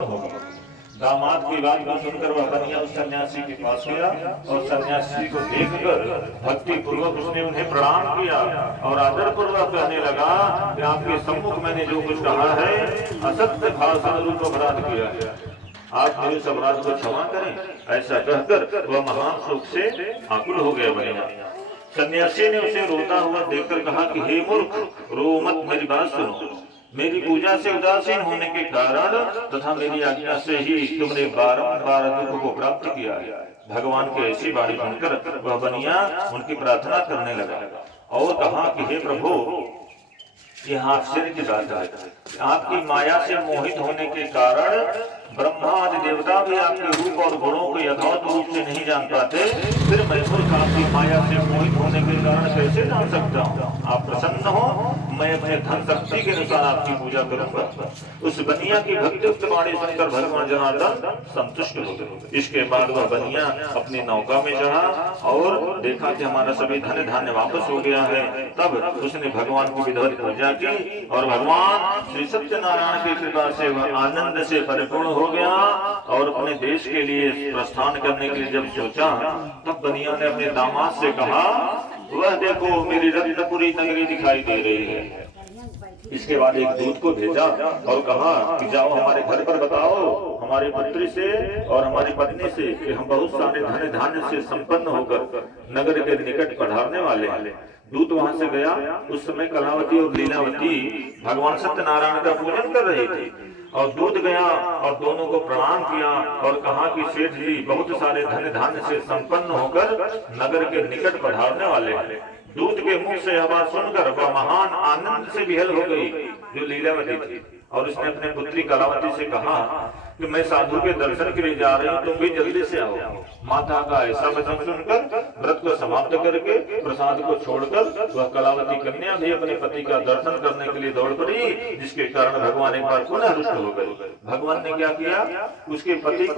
दामाद की बात को सुनकर वह कन्या उस सन्यासी के पास गया और सन्यासी को देखकर भक्ति पूर्वक उसने उन्हें प्रणाम किया और आदर पूर्वक कहने लगा कि आपके सम्मुख मैंने जो कुछ कहा है असत्य भाषण रूप अपराध किया है, आप मेरे इस अपराध को क्षमा करें। ऐसा कहकर वह महान शोक से आकुल हो गया। बनिया सन्यासी ने उसे रोता हुआ देखकर कहा कि हे मूर्ख, रो मत, मेरी बात सुनो। मेरी पूजा से उदासीन होने के कारण तथा मेरी आज्ञा से ही तुमने बारंबार दुख को प्राप्त किया है। भगवान की ऐसी वाणी सुनकर वह बनिया उनकी प्रार्थना करने लगा और कहा कि हे प्रभु, यह आश्चर्य की बात है, आपकी माया से मोहित होने के कारण ब्रह्मा आदि देवता भी आपके रूप और गुणों को यथार्थ रूप से नहीं जान पाते, फिर मैं मूर्ख आपकी माया से मोहित होने के कारण कैसे जान सकता हूँ? आप प्रसन्न हो, मैं अपने धन शक्ति के अनुसार आपकी पूजा करूंगा। उस बनिया की भक्तियुक्त वाणी सुनकर भगवान जनार्दन संतुष्ट हो गए। इसके बाद वह बनिया अपनी नौका में चढ़ा और देखा कि हमारा सभी धन धान्य वापस हो गया है। तब उसने भगवान की विधिवत पूजा की और भगवान श्री सत्यनारायण की कृपा से वह आनंद से परिपूर्ण हो गया और अपने देश के लिए प्रस्थान करने के लिए जब सोचा, तब बनिया ने अपने दामाद से कहा, वह देखो मेरी रत्नपुरी नगरी दिखाई दे रही है। इसके बाद एक दूत को भेजा और कहा कि जाओ हमारे घर पर बताओ हमारी पुत्री से और हमारी पत्नी से कि हम बहुत सारे धन धान्य से संपन्न होकर नगर के निकट पधारने वाले हैं। दूत वहां से गया। उस समय कलावती और लीलावती भगवान सत्यनारायण का पूजन कर रही थी और दूत गया और दोनों को प्रणाम किया और कहा कि सेठ जी बहुत सारे धन धान्य से संपन्न होकर नगर के निकट पधारने वाले हैं। दूत के मुख से यह बात सुनकर वह महान आनंद से विहल हो गई जो लीलावती थी और उसने अपनी पुत्री कलावती से कहा कि मैं साधु के दर्शन के लिए जा रही हूँ, तुम भी जल्दी से आओ। माता का ऐसा वचन सुनकर व्रत को समाप्त करके प्रसाद को छोड़कर वह कलावती कन्या भी अपने पति का दर्शन करने के लिए दौड़ पड़ी, जिसके कारण भगवान एक बार पुनः रुष्ट हो गए। भगवान ने क्या किया, उसके पति को